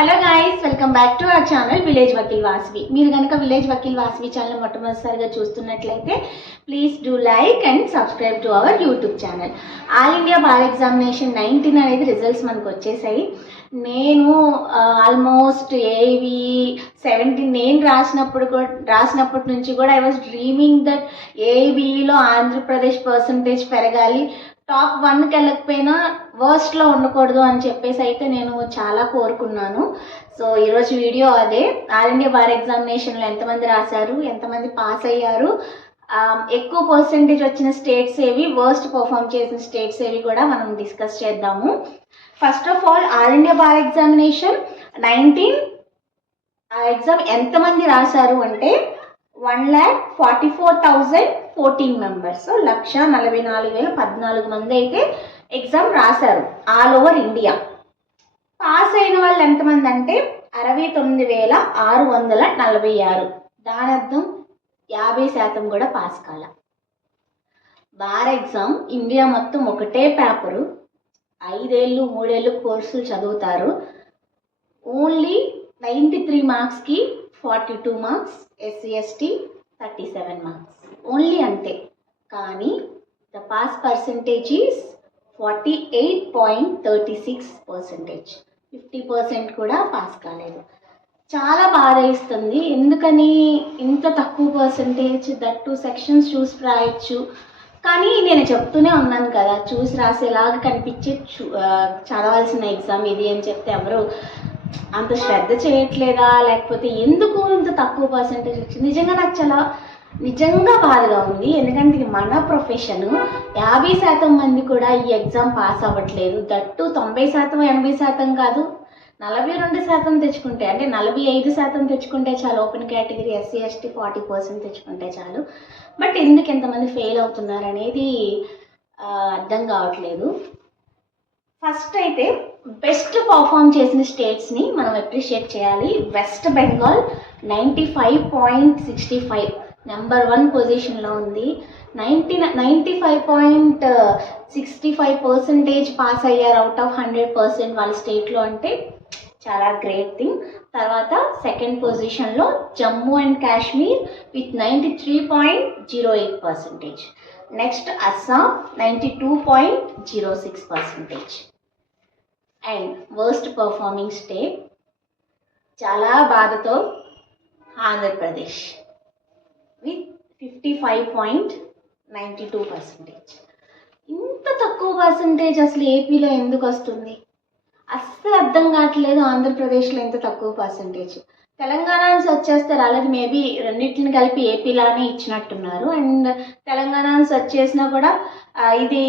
Hello guys, welcome back to our channel village Vakeel Vasavi. మీరు కనుక village Vakeel Vasavi channel మొట్టమొదటిసారిగా చూస్తున్నట్లయితే please do like and subscribe to our YouTube channel. All India bar examination 19 అనేది results మనకు వచ్చేసాయి. నేను ఆల్మోస్ట్ ఏవి 17 నేను రాసినప్పటి నుంచి కూడా ఐ వాజ్ డ్రీమింగ్ దట్ ఏబీలో ఆంధ్రప్రదేశ్ పర్సంటేజ్ పెరగాలి, టాప్ 1కి వెళ్ళకపోయినా వర్స్ట్లో ఉండకూడదు అని చెప్పేసి అయితే నేను చాలా కోరుకున్నాను. సో ఈరోజు వీడియో అదే. ఆల్ ఇండియా బార్ ఎగ్జామినేషన్లో ఎంతమంది రాశారు, ఎంతమంది పాస్ అయ్యారు, ఎక్కువ పర్సంటేజ్ వచ్చిన స్టేట్స్ ఏవి, వర్స్ట్ పర్ఫామ్ చేసిన స్టేట్స్ ఏవి కూడా మనం డిస్కస్ చేద్దాము. First of all all India bar examination 19 ఆ ఎగ్జామ్ ఎంతమంది రాశారు అంటే 1,44,014 మెంబర్స్. 1,44,014 మంది అయితే ఎగ్జామ్ రాశారు ఆల్ ఓవర్ ఇండియా. పాస్ అయిన వాళ్ళు ఎంతమంది అంటే 69,646. దాని అర్థం 50% కూడా పాస్ కాల. బార్ ఎగ్జామ్ ఇండియా మొత్తం ఒకటే పేపరు, 5 ఏళ్ళు 3 ఏళ్ళు కోర్సులు చదువుతారు. ఓన్లీ 93 మార్క్స్కి 42 marks, SC ST 37 marks, only అంతే. కానీ ద పాస్ పర్సంటేజ్ ఈజ్ 48.36%. 50% కూడా పాస్ కాలేదు. చాలా బాధ ఇస్తుంది. ఎందుకని ఇంత తక్కువ పర్సంటేజ్, దట్ 2 సెక్షన్స్ చూసి రాయొచ్చు. కానీ నేను చెప్తూనే ఉన్నాను కదా, చూసి రాసేలాగా కనిపించే చదవాల్సిన ఎగ్జామ్ ఇది అని చెప్తే ఎవరు అంత శ్రద్ధ చేయట్లేదా, లేకపోతే ఎందుకు ఇంత తక్కువ పర్సంటేజ్ వచ్చింది? నిజంగా నాకు చాలా నిజంగా బాధగా ఉంది. ఎందుకంటే ఇది మన ప్రొఫెషన్. 50% మంది కూడా ఈ ఎగ్జామ్ పాస్ అవ్వట్లేదు. దట్టు 90% 80% కాదు, 42% తెచ్చుకుంటే, అంటే 45% తెచ్చుకుంటే చాలు. ఓపెన్ కేటగిరీ SC ST 40% తెచ్చుకుంటే చాలు. బట్ ఎందుకు ఎంతమంది ఫెయిల్ అవుతున్నారు అనేది అర్థం కావట్లేదు. ఫస్ట్ అయితే బెస్ట్ పర్ఫామ్ చేసిన స్టేట్స్ని మనం అప్రిషియేట్ చేయాలి. వెస్ట్ బెంగాల్ 95.65 నెంబర్ 1 పొజిషన్లో ఉంది. 95.65% పాస్ అయ్యారు అవుట్ ఆఫ్ 100% వాళ్ళ స్టేట్లో, అంటే చాలా గ్రేట్ థింగ్. తర్వాత సెకండ్ పొజిషన్లో Jammu and Kashmir with 93.08%. Next Assam 92.06%. And worst performing state చాలా బాధతో ఆంధ్రప్రదేశ్ విత్ 55.92%. ఇంత తక్కువ పర్సంటేజ్ అసలు ఏపీలో ఎందుకు వస్తుంది? అస్సలు అర్థం కావట్లేదు. ఆంధ్రప్రదేశ్లో ఎంత తక్కువ పర్సంటేజ్. తెలంగాణ నుంచి వచ్చేస్తే రాలేదు, మేబీ రెండింటిని కలిపి ఏపీలానే ఇచ్చినట్టున్నారు. అండ్ తెలంగాణ నుంచి వచ్చేసినా కూడా ఇది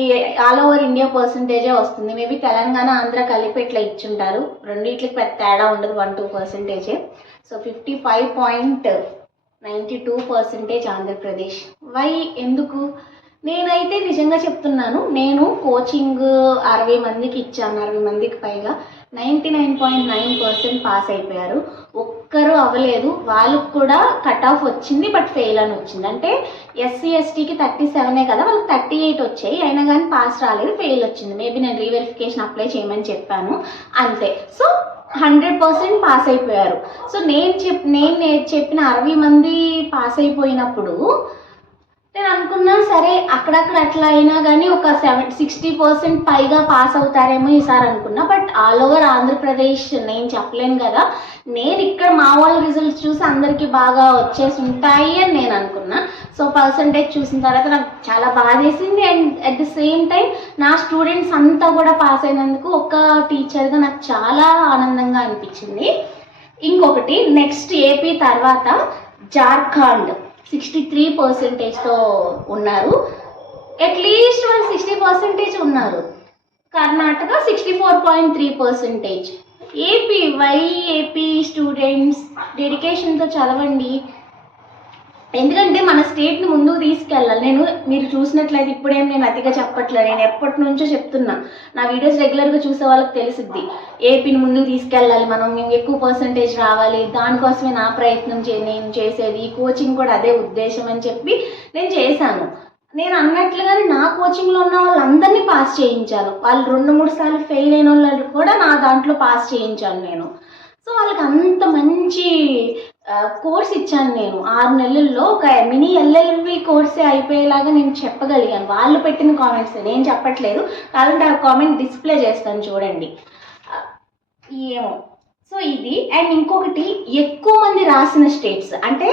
ఆల్ ఓవర్ ఇండియా పర్సంటేజే వస్తుంది. మేబీ తెలంగాణ ఆంధ్ర కలిపి ఇట్లా ఇచ్చుంటారు. రెండింటికి పెద్ద తేడా ఉండదు, 1-2%. సో 55.92% ఆంధ్రప్రదేశ్. వై, ఎందుకు? నేనైతే నిజంగా చెప్తున్నాను, నేను కోచింగ్ 60 మందికి ఇచ్చాను, 60 మందికి పైగా 99.9% పాస్ అయిపోయారు. ఒక్కరు అవ్వలేదు. వాళ్ళకు కూడా కట్ ఆఫ్ వచ్చింది, బట్ ఫెయిల్ అని వచ్చింది. అంటే SC STకి 37 కదా, వాళ్ళకి 38 వచ్చాయి. అయినా కానీ పాస్ రాలేదు, ఫెయిల్ వచ్చింది. మేబీ నేను రీవెరిఫికేషన్ అప్లై చేయమని చెప్పాను, అంతే. సో 100% పాస్ అయిపోయారు. సో నేను చెప్పిన 60 మంది పాస్ అయిపోయినప్పుడు నేను అనుకున్నా, సరే అక్కడక్కడ అట్లా అయినా కానీ ఒక 60% పైగా పాస్ అవుతారేమో ఈసారి అనుకున్నా. బట్ ఆల్ ఓవర్ ఆంధ్రప్రదేశ్ నేను చెప్పలేను కదా. నేను ఇక్కడ మా వాళ్ళ రిజల్ట్స్ చూసి అందరికీ బాగా వచ్చేసి ఉంటాయి అని నేను అనుకున్నా. సో పర్సంటేజ్ చూసిన తర్వాత నాకు చాలా బాధేసింది. And at the same time నా స్టూడెంట్స్ అంతా కూడా పాస్ అయినందుకు ఒక టీచర్గా నాకు చాలా ఆనందంగా అనిపించింది. ఇంకొకటి, నెక్స్ట్ ఏపీ తర్వాత జార్ఖండ్ 63%తో ఉన్నారు. అట్లీస్ట్ వాళ్ళు 60% ఉన్నారు. కర్ణాటక 64.3%. ఏపీ స్టూడెంట్స్ డెడికేషన్తో చదవండి. ఎందుకంటే మన స్టేట్ని ముందుకు తీసుకెళ్ళాలి. మీరు చూసినట్లయితే ఇప్పుడేం నేను అతిగా చెప్పట్లేదు, నేను ఎప్పటి నుంచో చెప్తున్నా. నా వీడియోస్ రెగ్యులర్గా చూసే వాళ్ళకి తెలిసిద్ది. ఏపీని ముందుకు తీసుకెళ్ళాలి మనం, ఎక్కువ పర్సంటేజ్ రావాలి, దానికోసమే నా ప్రయత్నం నేను చేసేది. ఈ కోచింగ్ కూడా అదే ఉద్దేశం అని చెప్పి నేను చేశాను. నేను అన్నట్లుగానే నా కోచింగ్లో ఉన్న వాళ్ళందరినీ పాస్ చేయించాను. వాళ్ళు 2-3 సార్లు ఫెయిల్ అయిన వాళ్ళు కూడా నా దాంట్లో పాస్ చేయించాను నేను. సో వాళ్ళకి అంత మంచి కోర్స్ ఇచ్చాను నేను. 6 నెలల్లో ఒక మినీ ఎల్ఎల్బి కోర్సే అయిపోయేలాగా నేను చెప్పగలిగాను. వాళ్ళు పెట్టిన కామెంట్స్, నేను చెప్పట్లేదు. కావాలంటే ఆ కామెంట్ డిస్ప్లే చేస్తాను చూడండి. ఏమో. సో ఇది. అండ్ ఇంకొకటి, ఎక్కువ మంది రాసిన స్టేట్స్ అంటే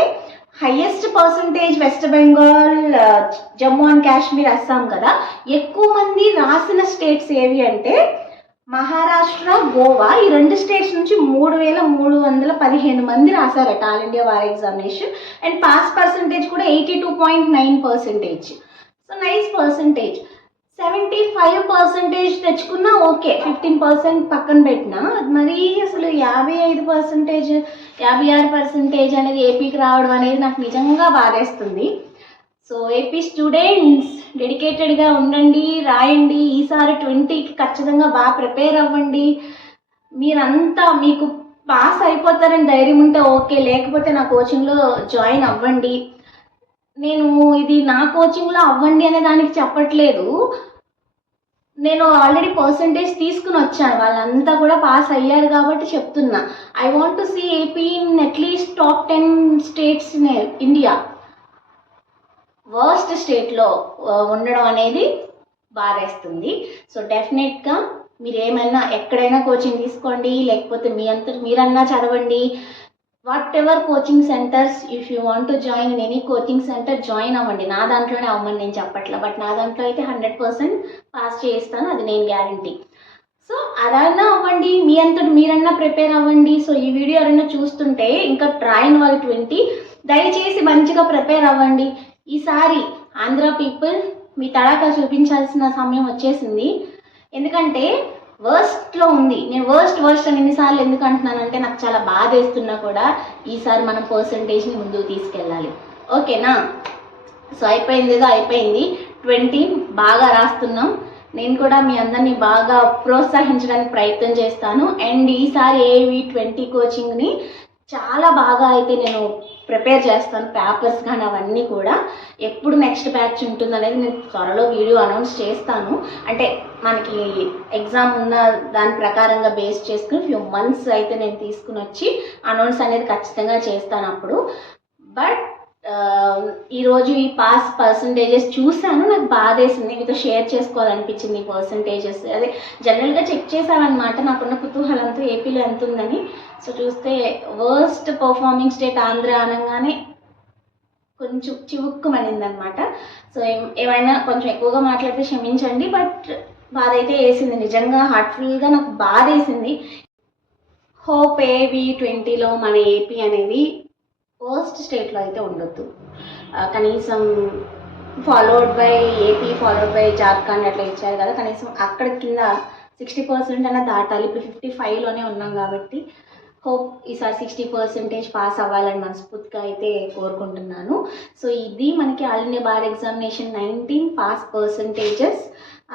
highest percentage west Bengal, Jammu and Kashmir, Assam కదా. ఎక్కువ మంది రాసిన స్టేట్స్ ఏవి అంటే మహారాష్ట్ర, గోవా. ఈ 2 స్టేట్స్ నుంచి 3,315 మంది రాశారట all India bar examination. And pass percentage కూడా 82.9%. So nice percentage. 75% తెచ్చుకున్నా ఓకే, 15% పక్కన పెట్టినా మరీ అసలు 55%, 56% అనేది ఏపీకి రావడం అనేది నాకు నిజంగా బాధేస్తుంది. సో ఏపీ స్టూడెంట్స్ డెడికేటెడ్గా ఉండండి, రాయండి. ఈసారి 20కి ఖచ్చితంగా బాగా ప్రిపేర్ అవ్వండి. మీరంతా మీకు పాస్ అయిపోతారని ధైర్యం ఉంటే ఓకే, లేకపోతే నా కోచింగ్లో జాయిన్ అవ్వండి. నేను ఇది నా కోచింగ్లో అవ్వండి అనే దానికి చెప్పట్లేదు. నేను ఆల్రెడీ పర్సంటేజ్ తీసుకుని వచ్చాను, వాళ్ళంతా కూడా పాస్ అయ్యారు కాబట్టి చెప్తున్నా. I want to see AP in at least top 10 states in India. Worst స్టేట్లో ఉండడం అనేది బాధేస్తుంది. సో డెఫినెట్గా మీరు ఏమైనా ఎక్కడైనా కోచింగ్ తీసుకోండి, లేకపోతే మీ అంతటి మీరన్నా చదవండి. What ever coaching centres, if you want to join in any coaching centre, join అవ్వండి. నా దాంట్లోనే అవ్వమని నేను చెప్పట్లా, బట్ నా దాంట్లో అయితే 100% పాస్ చేస్తాను, అది నేను గ్యారంటీ. సో అదన్నా అవ్వండి, మీ అంతటి మీరన్నా ప్రిపేర్ అవ్వండి. సో ఈ వీడియో ఎవరైనా చూస్తుంటే ఇంకా రాయని వాళ్ళు 20, దయచేసి మంచిగా ప్రిపేర్ అవ్వండి. ఈసారి ఆంధ్ర పీపుల్ మీ తడాకా చూపించాల్సిన సమయం వచ్చేసింది. ఎందుకంటే వర్స్ట్లో ఉంది. నేను వర్స్ట్ అని ఎన్నిసార్లు ఎందుకు అంటున్నానంటే నాకు చాలా బాధ వేస్తున్నా కూడా ఈసారి మనం పర్సంటేజ్ని ముందుకు తీసుకెళ్ళాలి. ఓకేనా? సో అయిపోయింది. 20 బాగా రాస్తున్నాం. నేను కూడా మీ అందరినీ బాగా ప్రోత్సహించడానికి ప్రయత్నం చేస్తాను. అండ్ ఈసారి ఏవి 20 కోచింగ్ని చాలా బాగా అయితే నేను ప్రిపేర్ చేస్తాను. పేపర్స్ కానీ అవన్నీ కూడా. ఎప్పుడు నెక్స్ట్ బ్యాచ్ ఉంటుంది అనేది నేను త్వరలో వీడియో అనౌన్స్ చేస్తాను. అంటే మనకి ఎగ్జామ్ ఉన్న దాని ప్రకారంగా బేస్ చేసుకుని ఫ్యూ మంత్స్ అయితే నేను తీసుకుని వచ్చి అనౌన్స్ అనేది ఖచ్చితంగా చేస్తాను అప్పుడు. బట్ ఈరోజు ఈ పాస్ పర్సంటేజెస్ చూశాను, నాకు బాధేసింది. మీతో షేర్ చేసుకోవాలనిపించింది ఈ పర్సంటేజెస్. అదే జనరల్గా చెక్ చేశానమాట, నాకున్న కుతూహలంతో ఏపీలో ఎంత ఉందని. సో చూస్తే వర్స్ట్ పర్ఫార్మింగ్ స్టేట్ ఆంధ్ర అనగానే కొంచెం చివుక్కుమనిందనమాట. సో ఏమైనా కొంచెం ఎక్కువగా మాట్లాడితే క్షమించండి, బట్ బాధ అయితే వేసింది. నిజంగా హార్ట్ఫుల్గా నాకు బాధ వేసింది. హోప్ ఏవి 20లో మన ఏపీ అనేది వర్స్ట్ స్టేట్లో అయితే ఉండొద్దు. కనీసం followed by AP, followed by Jharkhand అట్లా ఇచ్చారు కదా, కనీసం అక్కడ కింద 60% అయినా దాటాలి. ఇప్పుడు 55లోనే ఉన్నాం కాబట్టి హోప్ ఈసారి 60% పాస్ అవ్వాలని మనస్ఫూర్తిగా అయితే కోరుకుంటున్నాను. సో ఇది మనకి all India bar examination 19 pass percentages.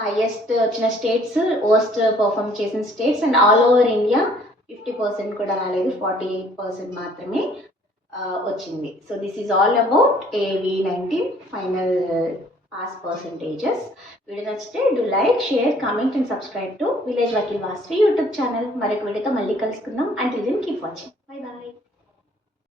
Highest వచ్చిన స్టేట్స్, వర్స్ట్ పర్ఫామ్ చేసిన states, and all over India 50% కూడా రాలేదు, 48% మాత్రమే వచ్చింది. So this is all about ఏవి 19 ఫైనల్ పాస్ పర్సంటేజెస్. వీడియో నచ్చితే do like, share, comment and subscribe to village Vakil Vasvi YouTube channel. మరొక వీడియోతో మళ్ళీ కలుసుకుందాం. Until then keep watching.